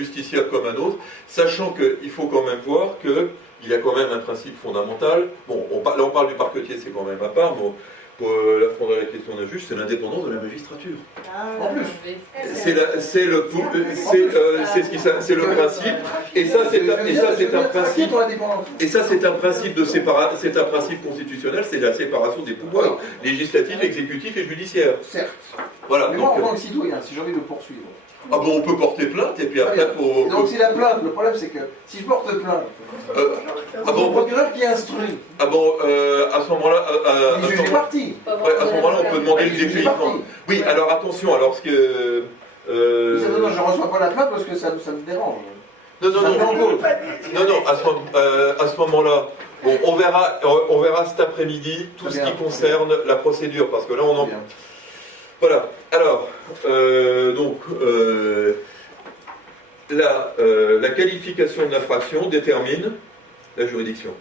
justiciable comme un autre, sachant qu'il faut quand même voir qu'il y a quand même un principe fondamental. Bon, là on parle du parquetier, c'est quand même à part, mais pour fonder la question d'un juge, c'est l'indépendance de la magistrature. En plus, c'est le principe, et ça c'est un principe, et ça c'est un principe c'est un principe constitutionnel, c'est la séparation des pouvoirs législatifs, exécutifs et judiciaires. Certes. Voilà. Mais moi, en tant que citoyen, si j'ai envie de poursuivre. Ah bon, on peut porter plainte et puis après faut. Donc c'est la plainte. Le problème c'est que si je porte plainte, c'est le procureur qui instruit. Ah bon, à ce moment-là, à ce moment-là, on peut demander le dépayement. Oui, alors attention, alors ce que. Non, je ne reçois pas la plainte parce que ça me dérange. Non, à ce moment-là, bon, on verra cet après-midi tout ce qui concerne la procédure, parce que là, on en. Voilà. Alors, la qualification de l'infraction détermine la juridiction.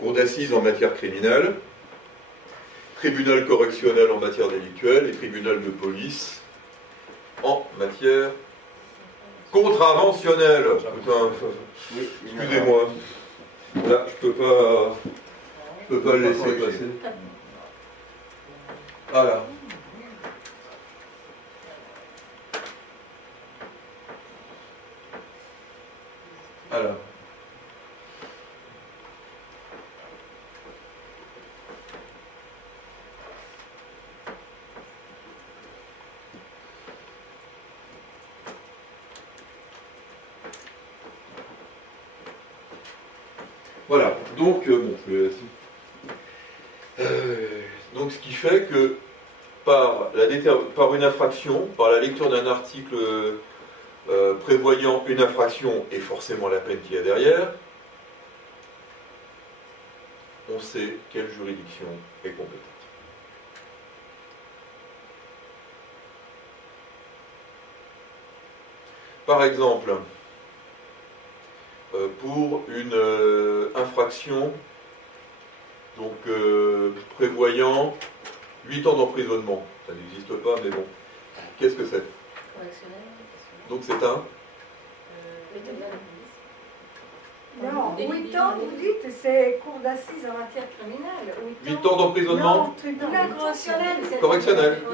Cour d'assises en matière criminelle, tribunal correctionnel en matière délictuelle et tribunal de police en matière contraventionnelle. Excusez-moi. Là, je peux pas le laisser passer. Voilà. Alors. Voilà, donc, bon, je vais donc ce qui fait que par une infraction, par la lecture d'un article prévoyant une infraction et forcément la peine qu'il y a derrière, on sait quelle juridiction est compétente. Par exemple, pour une infraction donc, prévoyant 8 ans d'emprisonnement, ça n'existe pas, mais bon, qu'est-ce que c'est? Donc c'est un Non, 8 ans, vous dites, c'est cour d'assises en matière criminelle. 8 ans d'emprisonnement? Non, tribunal correctionnel.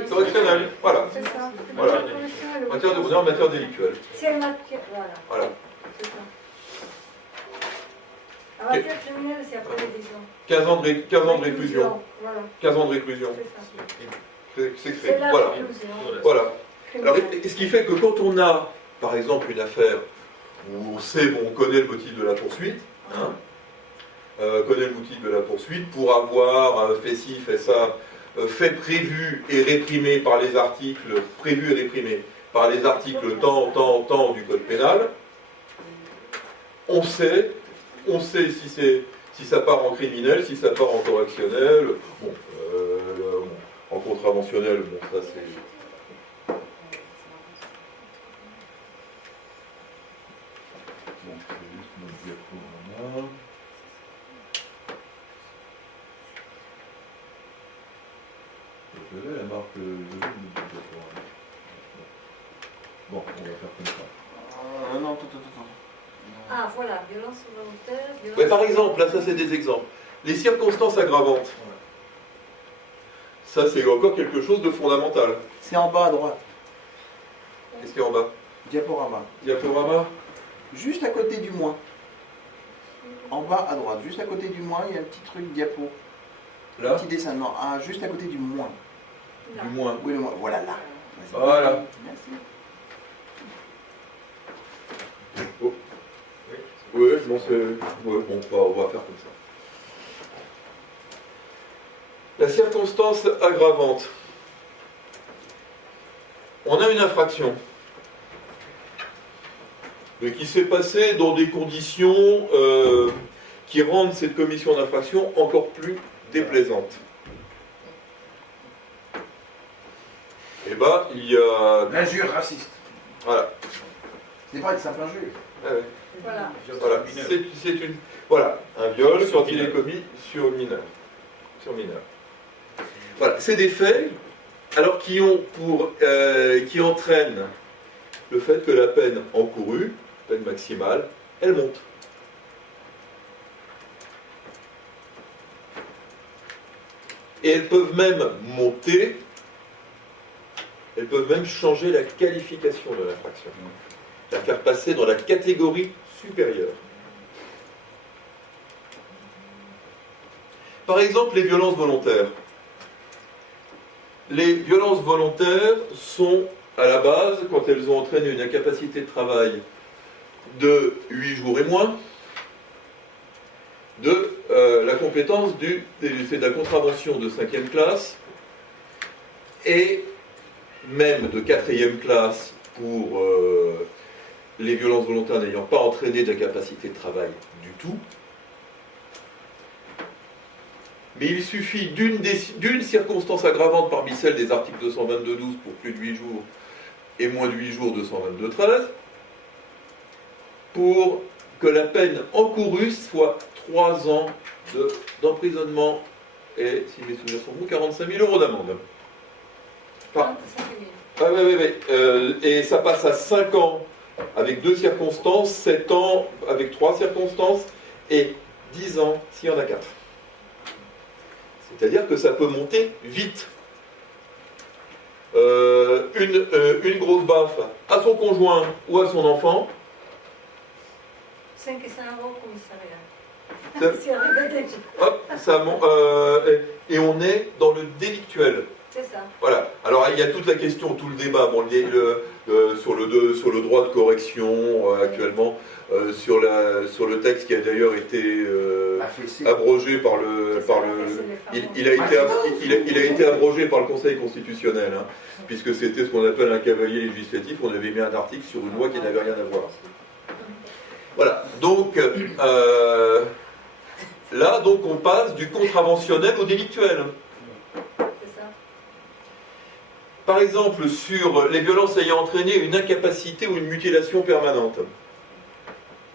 Correctionnel, voilà. C'est ça. Voilà. En matière délictuelle. C'est une matière, voilà. C'est ça. En matière criminelle, c'est après les 10 ans. 15 ans de réclusion. Voilà. 15 ans de réclusion. C'est créé. Voilà. Alors, ce qui fait que quand on a, par exemple, une affaire où on sait, on connaît le motif de la poursuite, pour avoir fait ci, fait ça, fait prévu et réprimé par les articles, tant du code pénal, on sait si ça part en criminel, si ça part en correctionnel, en contraventionnel, bon, ça c'est... La marque bon, on va faire comme ça. Non, attends. Ah, voilà, violence volontaire. Ouais, par exemple, là, ça c'est des exemples. Les circonstances aggravantes. Ça, c'est encore quelque chose de fondamental. C'est en bas à droite. Qu'est-ce qu'il y a en bas? Diaporama. Diaporama. Juste à côté du moins. En bas à droite, juste à côté du moins, il y a un petit truc diapo. Là? Un petit dessin. Non, juste à côté du moins. Du moins. Oui, le moins. Voilà, là. Voilà. Merci. Oh. Oui, non, c'est... Ouais, bon, on va faire comme ça. La circonstance aggravante. On a une infraction, mais qui s'est passée dans des conditions qui rendent cette commission d'infraction encore plus déplaisante. Et ben, il y a... L'injure raciste. Voilà. C'est pas une simple injure. Ah ouais. Voilà. C'est une... Voilà, un viol quand il est commis sur mineur. Voilà, c'est des faits, alors qui entraînent le fait que la peine encourue, peine maximale, elle monte. Et elles peuvent même monter, elles peuvent même changer la qualification de l'infraction, la faire passer dans la catégorie supérieure. Par exemple, les violences volontaires. Les violences volontaires sont, à la base, quand elles ont entraîné une incapacité de travail de 8 jours et moins, de la compétence c'est de la contravention de 5e classe et même de 4e classe pour les violences volontaires n'ayant pas entraîné d'incapacité de travail du tout. Mais il suffit d'une circonstance aggravante parmi celles des articles 222.12 pour plus de 8 jours et moins de 8 jours 222.13 pour que la peine encourue soit 3 ans d'emprisonnement et, si mes souvenirs sont bons, 45 000 € d'amende. Et ça passe à 5 ans avec 2 circonstances, 7 ans avec 3 circonstances et 10 ans s'il y en a 4. C'est-à-dire que ça peut monter vite. Une grosse baffe à son conjoint ou à son enfant. 5 et 100 € au commissariat. Hop, et on est dans le délictuel. C'est ça. Voilà. Alors il y a toute la question, tout le débat sur le droit de correction actuellement, sur le texte qui a d'ailleurs été abrogé par le il a été abrogé par le Conseil constitutionnel, hein, puisque c'était ce qu'on appelle un cavalier législatif. On avait mis un article sur une loi qui n'avait rien à voir. Voilà. Donc là, on passe du contraventionnel au délictuel. Par exemple, sur les violences ayant entraîné une incapacité ou une mutilation permanente.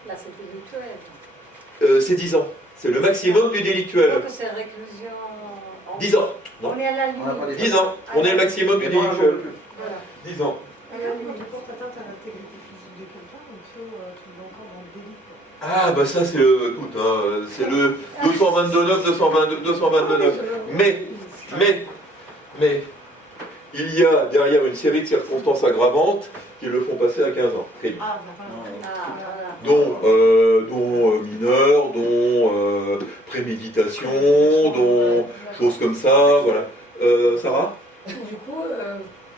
Là, c'est délictuel. C'est 10 ans. C'est le maximum du délictuel. Donc, c'est réclusion... 10 ans. On est à la limite. 10 ans. On est le maximum du délictuel. Voilà. 10 ans. À la limite. Ah, bah ça, c'est le... Écoute, hein, c'est le 222.9. Mais... il y a derrière une série de circonstances aggravantes qui le font passer à 15 ans. Dont mineur, dont préméditation, dont choses comme ça, voilà. Sarah ? Du coup,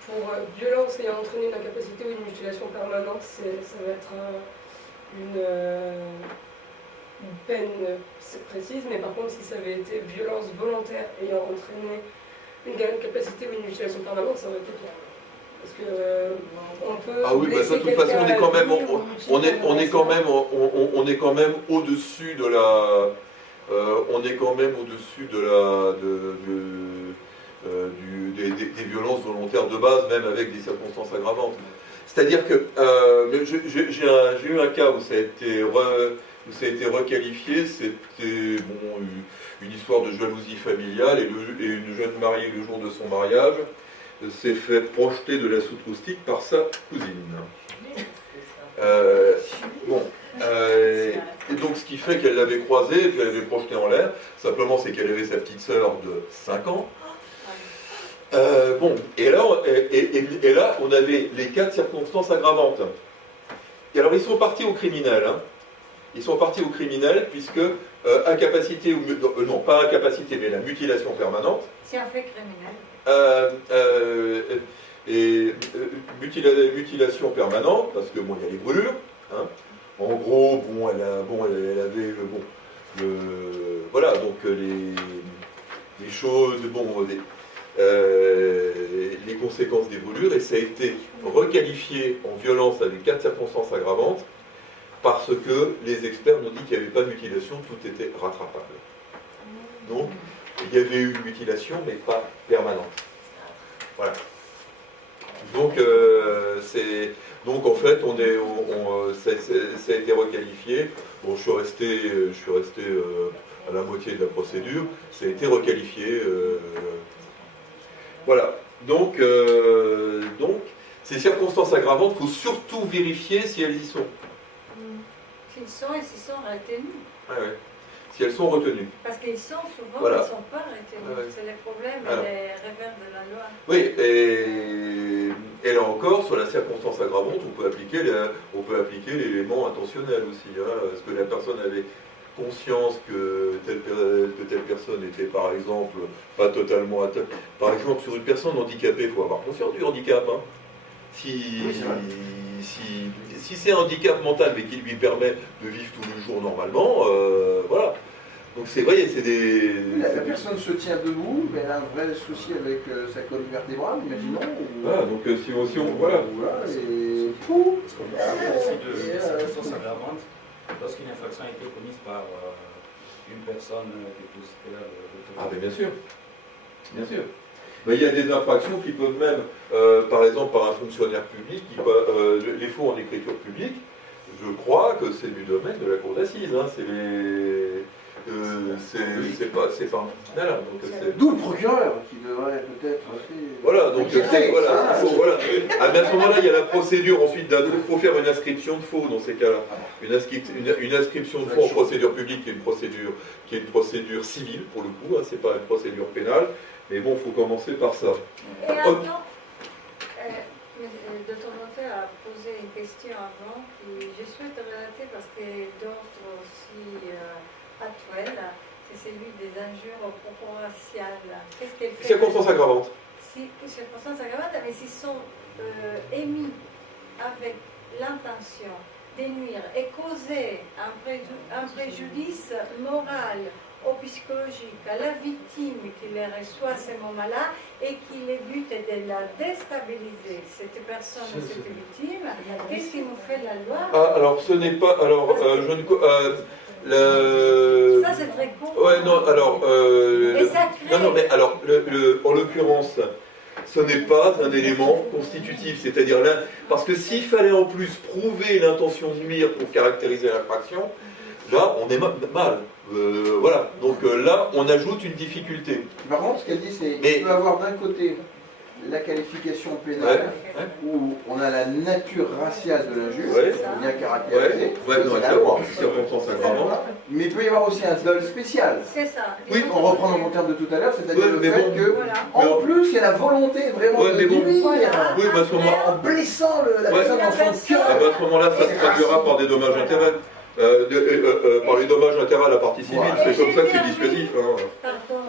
pour violence ayant entraîné une incapacité ou une mutilation permanente, ça va être une peine précise, mais par contre, si ça avait été violence volontaire ayant entraîné une incapacité ou une mutilation permanente, ça aurait été pire. Parce que on peut. Ah oui, bah ça, de toute façon, on est quand même au-dessus de la. Des violences volontaires de base, même avec des circonstances aggravantes. C'est-à-dire que j'ai eu un cas où ça a été requalifié. C'était une histoire de jalousie familiale et une jeune mariée le jour de son mariage s'est fait projeter de la soude acoustique par sa cousine. Et donc ce qui fait qu'elle l'avait croisée et puis elle l'avait projetée en l'air. Simplement, c'est qu'elle avait sa petite sœur de 5 ans. Et là, on avait les 4 circonstances aggravantes. Et alors, ils sont partis au criminel. Hein. Ils sont partis au criminel puisque incapacité, non, pas incapacité, mais la mutilation permanente. C'est un fait criminel. Mutilation permanente, parce que bon, il y a les brûlures. Hein. En gros, elle avait voilà, donc les choses, les conséquences des brûlures, et ça a été requalifié en violence avec 4 circonstances aggravantes, parce que les experts nous dit qu'il n'y avait pas de mutilation, tout était rattrapable. Donc, il y avait eu une mutilation, mais pas permanente. Voilà. Donc, en fait, ça a été requalifié. Bon, je suis resté à la moitié de la procédure. Ça a été requalifié. Voilà. Donc, Ces circonstances aggravantes, il faut surtout vérifier si elles y sont. S'ils sont et s'ils sont retenus. Ah ouais. Si elles sont retenues. Parce qu'ils sont souvent, Voilà. ils ne sont pas retenus. Ouais. C'est le problème et Alors. les revers de la loi. Oui, et là encore, sur la circonstance aggravante, on peut appliquer l'élément intentionnel aussi. Hein. Est-ce que la personne avait conscience que telle personne était, par exemple, pas totalement atteinte. Par exemple, sur une personne handicapée, il faut avoir conscience du handicap. Hein. Si c'est un handicap mental, mais qui lui permet de vivre tous les jours normalement, voilà. Donc c'est vrai, c'est des... La personne se tient debout, mais elle a un vrai souci avec sa colonne vertébrale, imaginons. Ou... Ah, donc si on voilà. Voilà, et... Pouh. Parce qu'on parle aussi de circonstances aggravantes lorsqu'une infraction a été commise par une personne dépositaire de Ah, mais bien sûr. Bien sûr. Mais il y a des infractions qui peuvent même, par exemple, par un fonctionnaire public, les faux en écriture publique, je crois que c'est du domaine de la cour d'assises. Hein, c'est pas voilà, donc D'où le procureur qui devrait peut-être aussi... voilà, donc voilà, voilà. Ah, mais à ce moment-là, il y a la procédure ensuite. Il faut faire une inscription de faux dans ces cas-là. Une inscription de faux en procédure publique qui est une procédure civile pour le coup. Hein, c'est pas une procédure pénale. Mais bon, il faut commencer par ça. Et attends, de ton auteur a posé une question avant que je souhaite relater parce que d'autres aussi actuels, c'est celui des injures au propos racial. Qu'est-ce qu'elle fait? Circonstances aggravantes. Si, circonstances aggravantes, mais s'ils sont émis avec l'intention de nuire et causer un préjudice moral ou psychologique à la victime qui les reçoit à ce moment-là et qui le but est de la déstabiliser, cette personne, cette victime, qu'est-ce qui nous fait la loi? Ah, alors ce n'est pas. Alors, je ne. Ça, c'est très court. Ouais, non, alors. Et ça crée... Non, mais alors, en l'occurrence, ce n'est pas un élément constitutif. C'est-à-dire là. Parce que s'il fallait en plus prouver l'intention de nuire pour caractériser l'infraction, là, on est mal. Voilà. Donc là, on ajoute une difficulté. Par contre, ce qu'elle dit, c'est Mais... qu'il peut avoir d'un côté la qualification pénale, où on a la nature raciale de l'injure, bien caractérisée, non, c'est la loi. circonstances aggravantes. Mais il peut y avoir aussi un dol spécial. C'est ça. Oui, on reprend mon terme de tout à l'heure, c'est-à-dire le mais fait bon, que, Voilà. en plus, il y a la volonté vraiment de nuire, Voilà. Oui, mais à ce moment-là, en blessant la personne dans son cœur. à ce moment-là, ça se traduira par des dommages intérêts. Par les dommages intérêts à la partie civile, Voilà. c'est comme ça que c'est dissuasif. Hein. Pardon,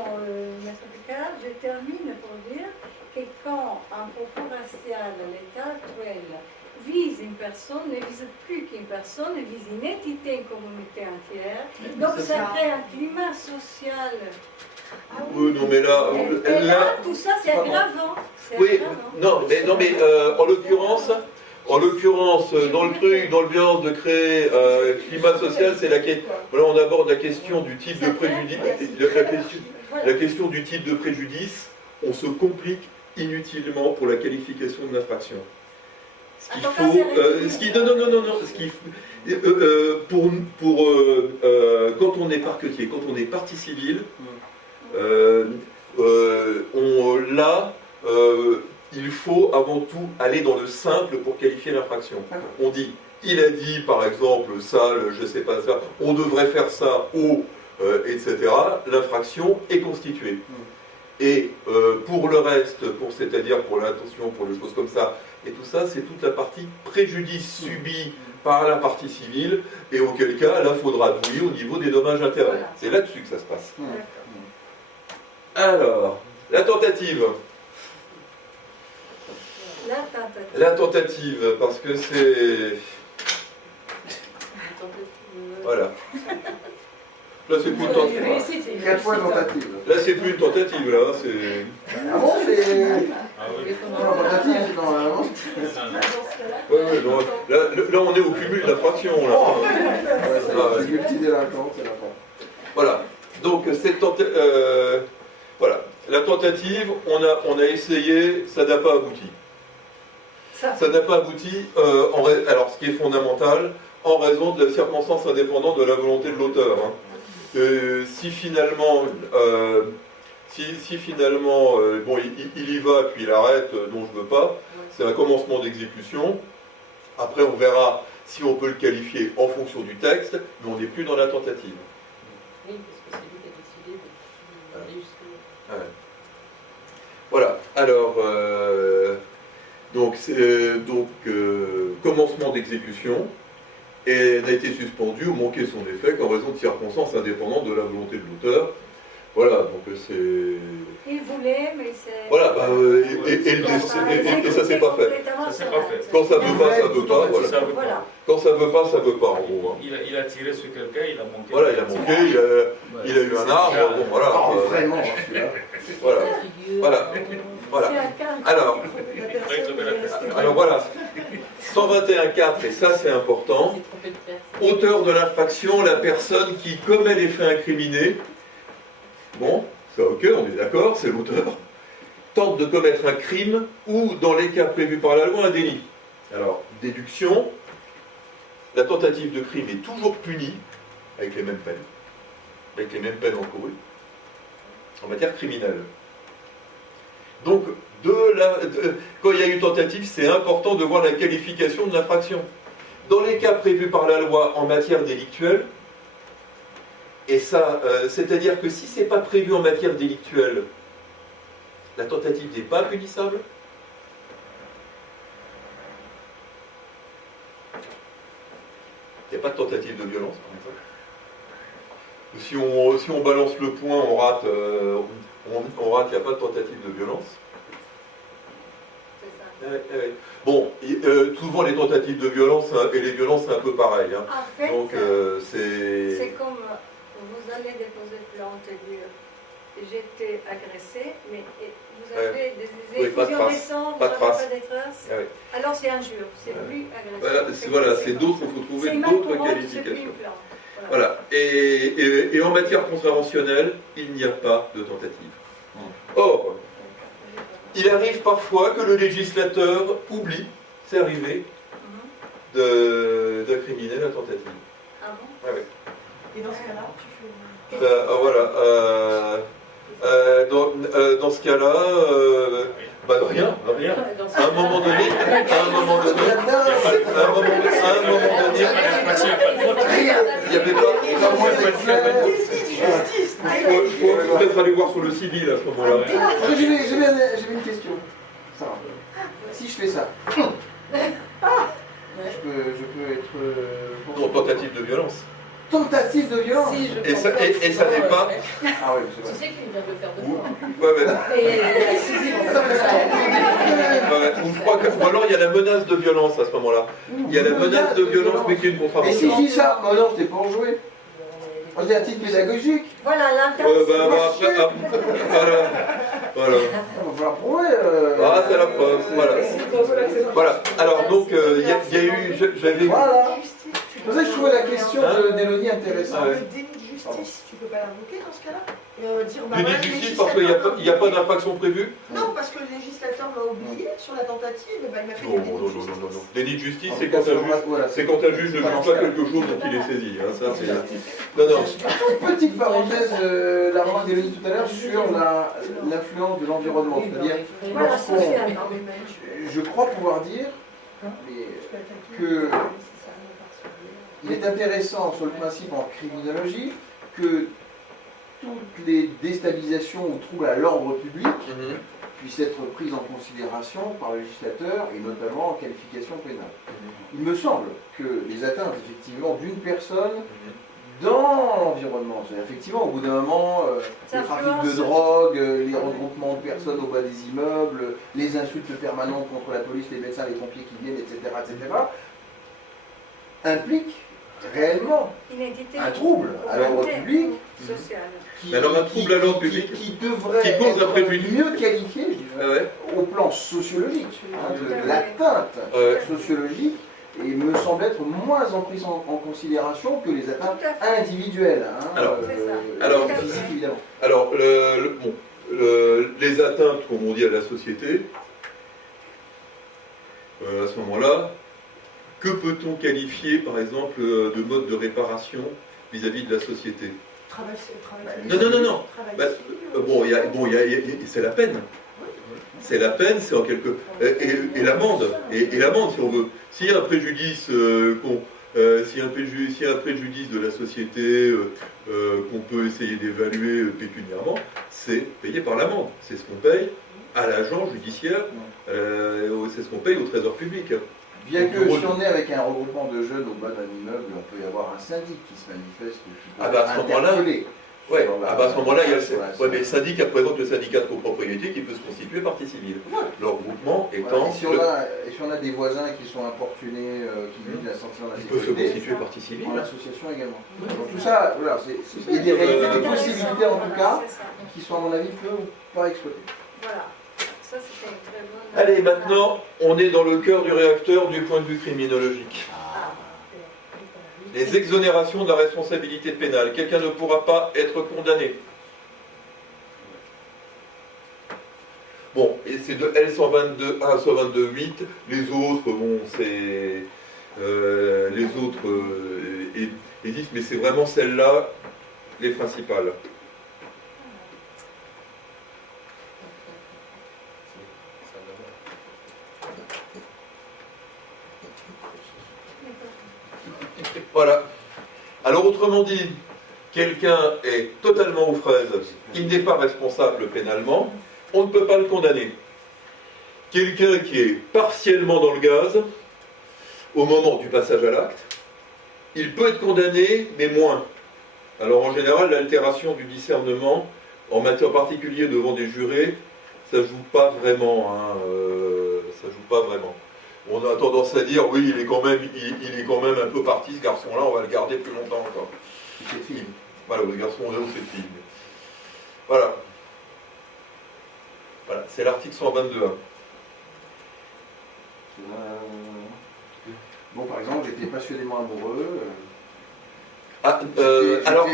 Maître Picard, je termine pour dire que quand un propos racial à l'état actuel vise une personne, ne vise plus qu'une personne, ne vise une entité, une communauté entière, donc ça crée un climat social. Oui, non, mais là, Et là, tout ça, c'est aggravant. C'est oui, aggravant. non, mais en l'occurrence, dans le truc, dans le violence de créer climat social, c'est voilà, on aborde la question du type de préjudice, la question du type de préjudice, on se complique inutilement pour la qualification de l'infraction. Ce qu'il faut, non, ce qu'il faut, quand on est parquetier, quand on est partie civile, il faut avant tout aller dans le simple pour qualifier l'infraction. On dit, il a dit par exemple ça, je sais pas ça, on devrait faire ça, ou etc. L'infraction est constituée. Et pour le reste, c'est-à-dire pour l'intention, pour les choses comme ça, et tout ça, c'est toute la partie préjudice subi par la partie civile, et auquel cas, là, il faudra douiller au niveau des dommages-intérêts. Voilà. C'est là-dessus que ça se passe. Alors, la tentative. La tentative, parce que c'est... Voilà. Là, c'est plus une tentative. 4 fois tentative. Là, c'est plus une tentative, là, c'est... Ah bon, c'est... Ah oui. Non, tentative, c'est quand même... Ouais, non, là, on est au cumul d'infractions, là. C'est multidélinquant, c'est la fin. Voilà. Donc, voilà. La tentative, on a essayé, ça n'a pas abouti. Ça n'a pas abouti, alors ce qui est fondamental, en raison de la circonstance indépendante de la volonté de l'auteur. Hein. Si finalement, bon, il y va, puis il arrête, non je veux pas, c'est un commencement d'exécution. Après, on verra si on peut le qualifier en fonction du texte, mais on n'est plus dans la tentative. Oui, parce que c'est lui qui a décidé d'aller jusque-là. Ouais. Voilà, alors, commencement d'exécution, et n'a été suspendu ou manqué son effet qu'en raison de circonstances indépendantes de la volonté de l'auteur. Voilà, donc c'est... Il voulait, mais c'est... Voilà, et ça c'est pas fait. Ça c'est pas fait. Quand ça veut pas, ça veut pas, voilà. Ça veut pas. Voilà. Quand ça veut pas, ça veut pas, en gros. Hein. Il a tiré sur quelqu'un, il a manqué. Voilà, il a manqué, il a eu un arbre, bon voilà. Vraiment, celui-là. Voilà, voilà, voilà. Alors voilà, 121.4, et ça c'est important, auteur de l'infraction, la personne qui commet les faits incriminés, bon, c'est ok, on est d'accord, c'est l'auteur, tente de commettre un crime ou, dans les cas prévus par la loi, un délit. Alors, déduction, la tentative de crime est toujours punie avec les mêmes peines encourues, en matière criminelle. Donc, quand il y a eu tentative, c'est important de voir la qualification de l'infraction. Dans les cas prévus par la loi en matière délictuelle, et ça, c'est-à-dire que si ce n'est pas prévu en matière délictuelle, la tentative n'est pas punissable. Il n'y a pas de tentative de violence, par exemple. Si on balance le point, on rate, il n'y a pas de tentative de violence. Bon, souvent les tentatives de violence et les violences, c'est un peu pareil. Hein. En fait, donc c'est comme vous allez déposer plainte et dire j'étais agressé, mais vous avez des effusions de sang, vous n'avez pas des traces. Alors c'est injure, c'est plus agressif. Voilà, c'est d'autres, il faut trouver d'autres qualifications. Voilà. Et en matière contraventionnelle, il n'y a pas de tentative. Or, il arrive parfois que le législateur oublie, c'est arrivé, d'incriminer la tentative. Ah bon? Ouais. Et dans ce cas-là, tu fais... voilà. Dans ce cas-là, rien. À un moment donné, il n'y avait pas. Il faut peut-être aller voir sur le civil à ce moment-là. J'ai une question. Ça va. Si je fais ça, je peux être... Non, tentative de violence. Tentative de violence. Si, Et ça n'est pas... Ah oui, c'est vrai. Tu sais qu'il vient de le faire deux fois. Ou alors il y a la menace de violence à ce moment-là. Il y a la menace de violence, mais qui est une Et contravention. si je dis ça, oh non, je t'ai pas enjoué. On dit à titre pédagogique. Voilà, l'intention. Voilà. On va falloir prouver. Ah, c'est la preuve. Voilà. Alors, donc, il y a eu... J'avais... Voilà. C'est pour ça que je trouvais la question d'Élodie intéressante. Le déni de justice, tu peux pas l'invoquer dans ce cas-là? Déni de justice parce qu'il n'y a pas d'infraction prévue? Non, parce que le législateur l'a oublié sur la tentative, il m'a fait Non. Déni de justice, c'est quand un juge ne juge pas quelque chose dont il est saisi. Hein, ça, c'est... Non. Petite parenthèse, la remarque d'Élodie tout à l'heure sur l'influence de l'environnement. C'est-à-dire, je crois pouvoir dire que il est intéressant sur le principe en criminologie que toutes les déstabilisations ou troubles à l'ordre public puissent être prises en considération par le législateur et notamment en qualification pénale. Il me semble que les atteintes effectivement d'une personne dans l'environnement, effectivement au bout d'un moment, le trafic de drogue, les regroupements de personnes au bas des immeubles, les insultes permanentes contre la police, les médecins, les pompiers qui viennent, etc., impliquent réellement un trouble à l'ordre public alors un trouble à l'ordre public qui devrait être mieux qualifié, je dirais, au plan sociologique, de l'atteinte sociologique, et me semble être moins en prise en considération que les atteintes individuelles, physiques évidemment. Alors, les atteintes, comme on dit, à la société, à ce moment-là, que peut-on qualifier, par exemple, de mode de réparation vis-à-vis de la société? Non. C'est la peine. C'est la peine, c'est en quelque... Et l'amende, et l'amende si on veut. S'il y a un préjudice, s'il y a un préjudice de la société qu'on peut essayer d'évaluer pécuniairement, c'est payé par l'amende. C'est ce qu'on paye à l'agent judiciaire, c'est ce qu'on paye au trésor public. Bien que si on est avec un regroupement de jeunes au bas d'un immeuble, on peut y avoir un syndic qui se manifeste, qui peut à ce moment-là, interpeller. ouais, à ce moment-là, il y a mais le syndic représente le syndicat de copropriété qui peut se constituer partie civile. Le regroupement étant... Et si on a des voisins qui sont importunés, qui visent à sortir la ils peuvent se sécurité, constituer partie civile. en association également. Donc tout ça, voilà, il y a des réalités, des possibilités en tout cas, qui sont à mon avis peu ou pas exploitées. Voilà. Ça, c'était une très bonne... Allez, maintenant, on est dans le cœur du réacteur du point de vue criminologique. Les exonérations de la responsabilité pénale. Quelqu'un ne pourra pas être condamné. Bon, et c'est de L122 à 122.8. Les autres, bon, c'est... les autres existent, mais c'est vraiment celles-là les principales. Voilà. Alors autrement dit, quelqu'un est totalement aux fraises, il n'est pas responsable pénalement, on ne peut pas le condamner. Quelqu'un qui est partiellement dans le gaz, au moment du passage à l'acte, il peut être condamné, mais moins. Alors en général, l'altération du discernement, en matière particulière devant des jurés, ça joue pas vraiment. Ça joue pas vraiment. On a tendance à dire, oui, il est quand même un peu parti, ce garçon-là, on va le garder plus longtemps encore. C'est film. Voilà, le garçon là, c'est le film. Voilà. Voilà, c'est l'article 122.1. Bon, par exemple, j'étais passionnément amoureux. Alors,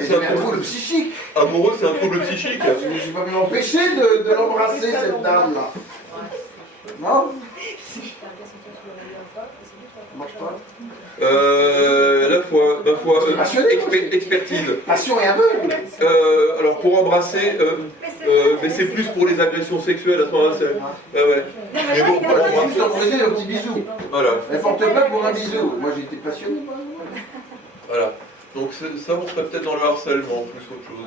j'ai un trouble psychique. Amoureux, c'est un trouble psychique. Je ne suis pas m'empêcher de l'embrasser, cette dame-là. Non? Ça marche pas. Ma foi, expertise. Passion et aveugle. Alors pour embrasser, mais c'est plus pour les agressions sexuelles à ce moment-là. Ouais. Mais bon, pour Voilà, juste embrasser un petit bisou. Voilà. N'importe quoi pour un bisou. Moi j'étais passionné. Voilà. Donc ça, on serait peut-être dans le harcèlement plus qu'autre chose.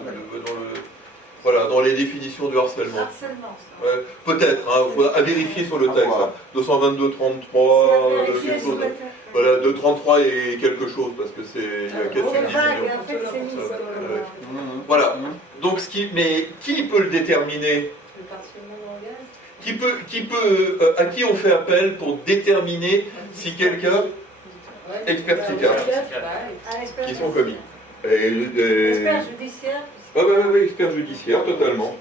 Dans les définitions du harcèlement. Harcèlement, ça. Ouais, peut-être, il faudra à vérifier sur le texte. 222, 33, quelque chose. Voilà, 233 et quelque chose, parce que il y a 4 subdivisions. En fait, c'est mis. Voilà. Donc, qui peut le déterminer? Le partiellement langage. À qui on fait appel pour déterminer si quelqu'un expert psychiatre qui sont commis? Expert judiciaire. Oui, expert judiciaire, totalement.